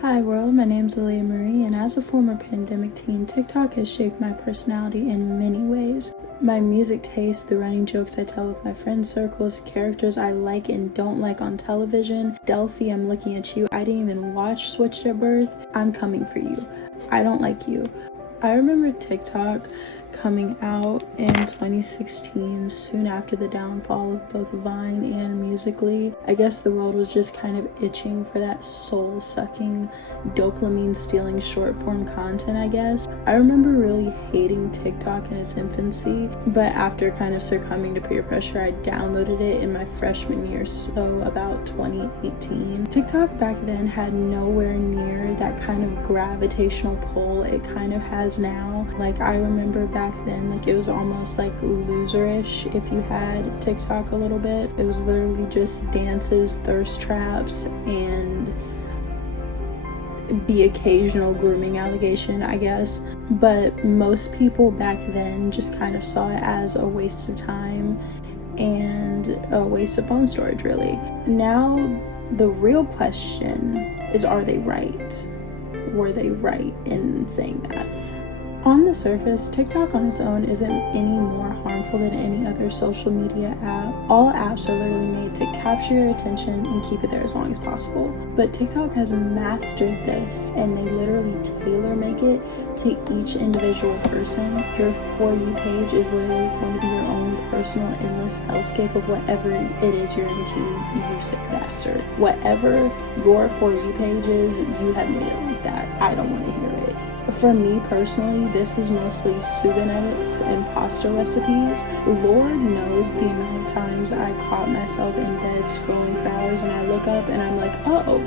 Hi world, my name's Aaliyah Marie, and as a former pandemic teen, TikTok has shaped my personality in many ways. My music taste, the running jokes I tell with my friend circles, characters I like and don't like on television. Delphi, I'm looking at you. I didn't even watch Switched at Birth. I'm coming for you. I don't like you. I remember TikTok coming out in 2016, soon after the downfall of both Vine and Musical.ly. I guess the world was just kind of itching for that soul-sucking, dopamine-stealing short-form content, I guess. I remember really hating TikTok in its infancy, but after kind of succumbing to peer pressure, I downloaded it in my freshman year, so about 2018. TikTok back then had nowhere near that kind of gravitational pull it kind of has now. Like, I remember back then, like, it was almost like loserish if you had TikTok a little bit. It was literally just dances, thirst traps, and the occasional grooming allegation, I guess. But most people back then just kind of saw it as a waste of time and a waste of phone storage, really. Now, the real question is, are they right? Were they right in saying that? On the surface, TikTok on its own isn't any more harmful than any other social media app. All apps are literally made to capture your attention and keep it there as long as possible. But TikTok has mastered this, and they literally tailor make it to each individual person. Your For You page is literally going to be your own personal endless hellscape of whatever it is you're into, you sick bastard. Whatever your For You page is, you have made it like that. I don't want to hear it. For me personally, this is mostly soup and edits and pasta recipes. Lord knows the amount of times I caught myself in bed scrolling for hours and I look up and I'm like, oh,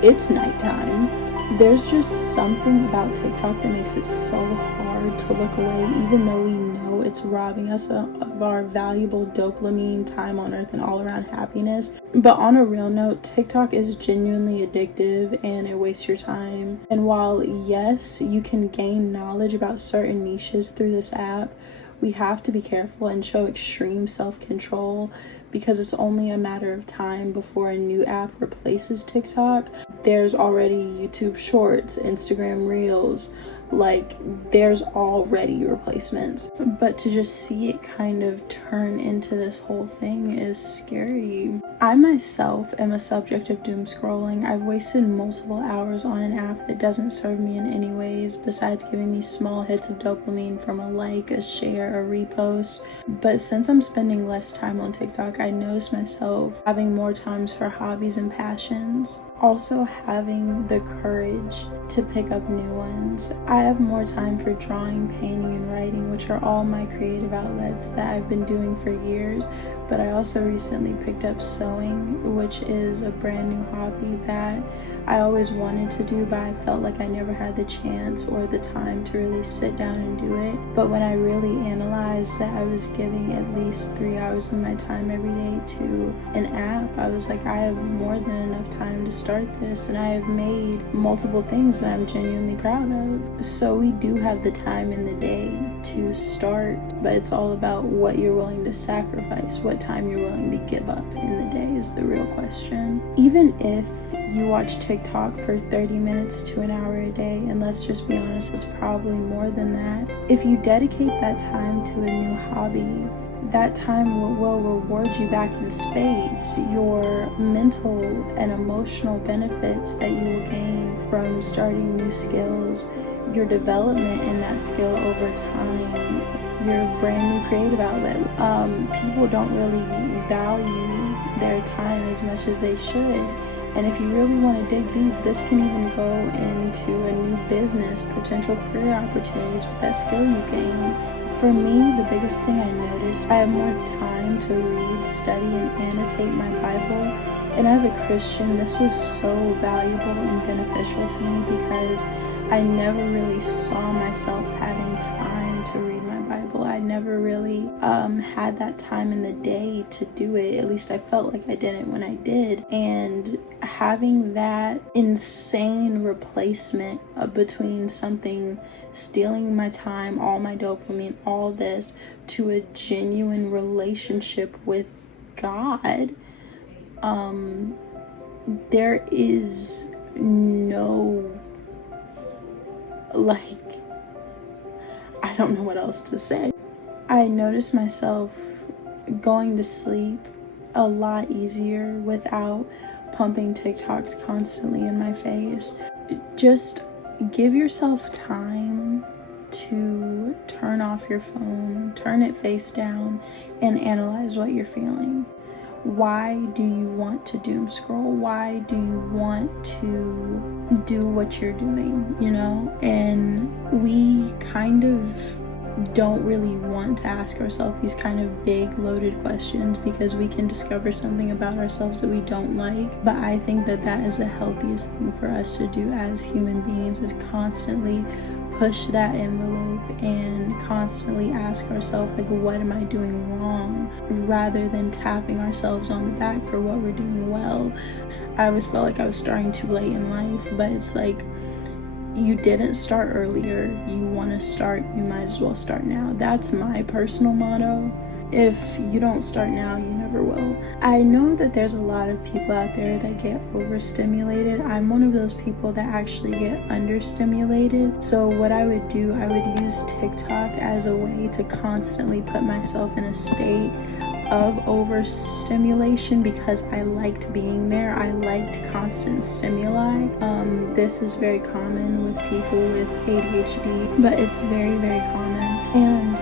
it's nighttime. There's just something about TikTok that makes it so hard to look away, even though we know it's robbing us of our valuable dopamine, time on earth, and all around happiness. But on a real note, TikTok is genuinely addictive and it wastes your time. And while yes, you can gain knowledge about certain niches through this app, we have to be careful and show extreme self-control, because it's only a matter of time before a new app replaces TikTok. There's already YouTube Shorts, Instagram Reels, like there's already replacements. But to just see it kind of turn into this whole thing is scary. I myself am a subject of doom scrolling. I've wasted multiple hours on an app that doesn't serve me in any ways besides giving me small hits of dopamine from a like, a share, a repost. But since I'm spending less time on TikTok, I notice myself having more times for hobbies and passions. Also having the courage to pick up new ones. I have more time for drawing, painting, and writing, which are all my creative outlets that I've been doing for years. But I also recently picked up sewing, which is a brand new hobby that I always wanted to do, but I felt like I never had the chance or the time to really sit down and do it. But when I really analyzed that I was giving at least 3 hours of my time every day to an app, I was like, I have more than enough time to start this, and I have made multiple things that I'm genuinely proud of. So we do have the time in the day to start, but it's all about what you're willing to sacrifice, what time you're willing to give up in the day is the real question. Even if you watch TikTok for 30 minutes to an hour a day, and let's just be honest, it's probably more than that. If you dedicate that time to a new hobby, that time will reward you back in spades. Your mental and emotional benefits that you will gain from starting new skills, your development in that skill over time, your brand new creative outlet. People don't really value their time as much as they should. And if you really want to dig deep, this can even go into a new business, potential career opportunities with that skill you gain. For me, the biggest thing I noticed, I have more time to read, study, and annotate my Bible. And as a Christian, this was so valuable and beneficial to me because I never really saw myself having time to read my Bible. I never really had that time in the day to do it. At least I felt like I didn't when I did. And having that insane replacement between something stealing my time, all my dopamine, all this, to a genuine relationship with God, there is no, like, I don't know what else to say. I noticed myself going to sleep a lot easier without pumping TikToks constantly in my face. Just give yourself time to turn off your phone, turn it face down, and analyze what you're feeling. Why do you want to doom scroll? Why do you want to do what you're doing, you know? And we kind of don't really want to ask ourselves these kind of big loaded questions because we can discover something about ourselves that we don't like. But I think that that is the healthiest thing for us to do as human beings, is constantly push that envelope and constantly ask ourselves, like, what am I doing wrong, rather than tapping ourselves on the back for what we're doing well. I always felt like I was starting too late in life, but it's like, you didn't start earlier, you want to start, you might as well start now. That's my personal motto. If you don't start now, you never will. I know that there's a lot of people out there that get overstimulated. I'm one of those people that actually get understimulated. So what I would do, I would use TikTok as a way to constantly put myself in a state of overstimulation because I liked being there. I liked constant stimuli. This is very common with people with ADHD, but it's very, very common. And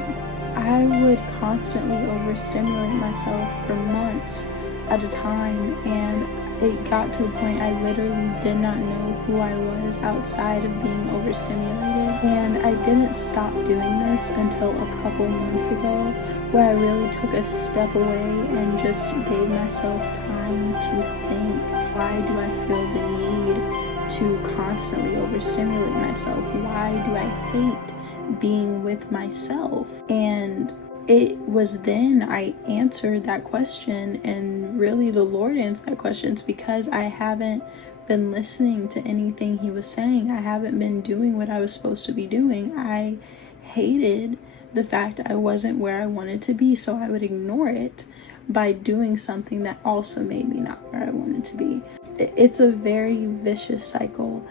I would constantly overstimulate myself for months at a time, and it got to a point I literally did not know who I was outside of being overstimulated. And I didn't stop doing this until a couple months ago, where I really took a step away and just gave myself time to think, why do I feel the need to constantly overstimulate myself? Why do I hate being with myself? And it was then I answered that question, and really the Lord answered that question. It's because I haven't been listening to anything he was saying. I haven't been doing what I was supposed to be doing. I hated the fact I wasn't where I wanted to be, so I would ignore it by doing something that also made me not where I wanted to be. It's a very vicious cycle,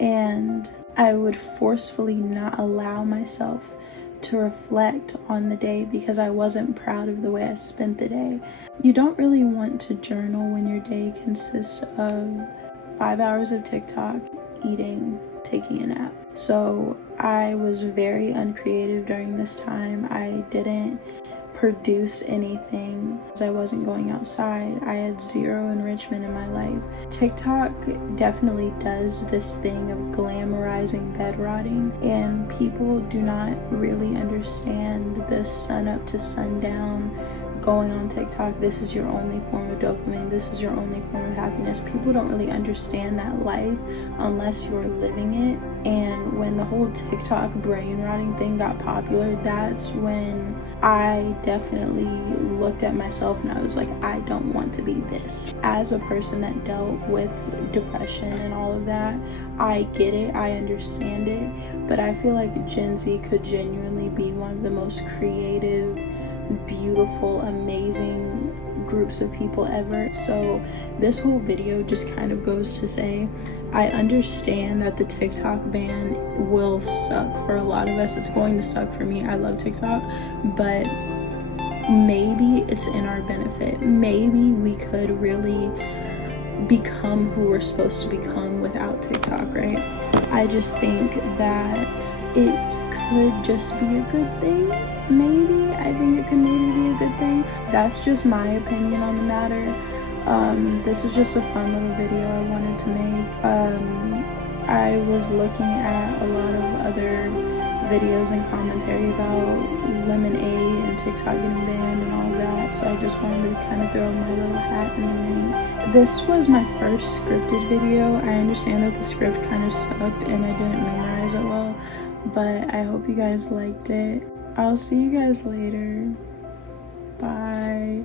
and I would forcefully not allow myself to reflect on the day because I wasn't proud of the way I spent the day. You don't really want to journal when your day consists of 5 hours of TikTok, eating, taking a nap. So I was very uncreative during this time. I didn't produce anything because I wasn't going outside. I had zero enrichment in my life. TikTok definitely does this thing of glamorizing bed rotting, and people do not really understand the sun up to sundown going on TikTok. This is your only form of dopamine. This is your only form of happiness. People don't really understand that life unless you're living it. And when the whole TikTok brain rotting thing got popular, that's when I definitely looked at myself and I was like, I don't want to be this. As a person that dealt with depression and all of that, I get it, I understand it, but I feel like Gen Z could genuinely be one of the most creative, beautiful, amazing groups of people ever. So this whole video just kind of goes to say, I understand that the TikTok ban will suck for a lot of us. It's going to suck for me. I love TikTok, but maybe it's in our benefit. Maybe we could really become who we're supposed to become without TikTok, right? I just think that it could just be a good thing. Maybe. I think it could maybe be a good thing. That's just my opinion on the matter. This is just a fun little video I wanted to make. I was looking at a lot of other videos and commentary about Lemonade and TikTok getting banned and all of that, so I just wanted to kind of throw my little hat in the ring. This was my first scripted video. I understand that the script kind of sucked and I didn't memorize it well, but I hope you guys liked it. I'll see you guys later. Bye.